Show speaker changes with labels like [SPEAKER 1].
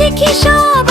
[SPEAKER 1] শিখি সব